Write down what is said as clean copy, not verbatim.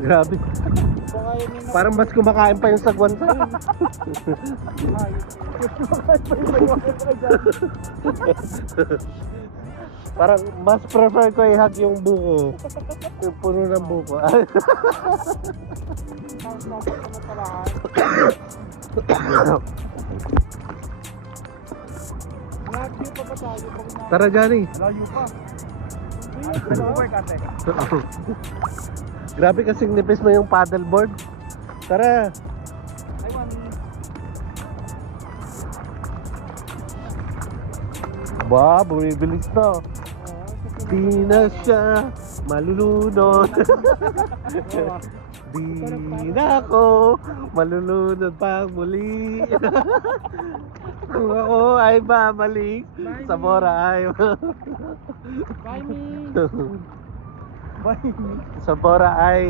Grabe. Baka yun yung Parang mas kumakain pa yung sagwan sa kumakain pa yung nagwakit ka dyan. Parang mas prefer ko i-hug yung buko. Yung puno ng buko. Tapos nasa ko na talahan. Nag-view pa ba tayo pag na... Tara, Johnny. Layo pa. Nag-work ate. Grabe kasing nipis mo yung paddleboard. Tara. Ay, mami. Ba, bumibilis na. Di na siya malulunod. Di na ako malulunod pang muli. Kung ako ay babalik sa Boracay. Bye, me. Bye. Sa Boracay.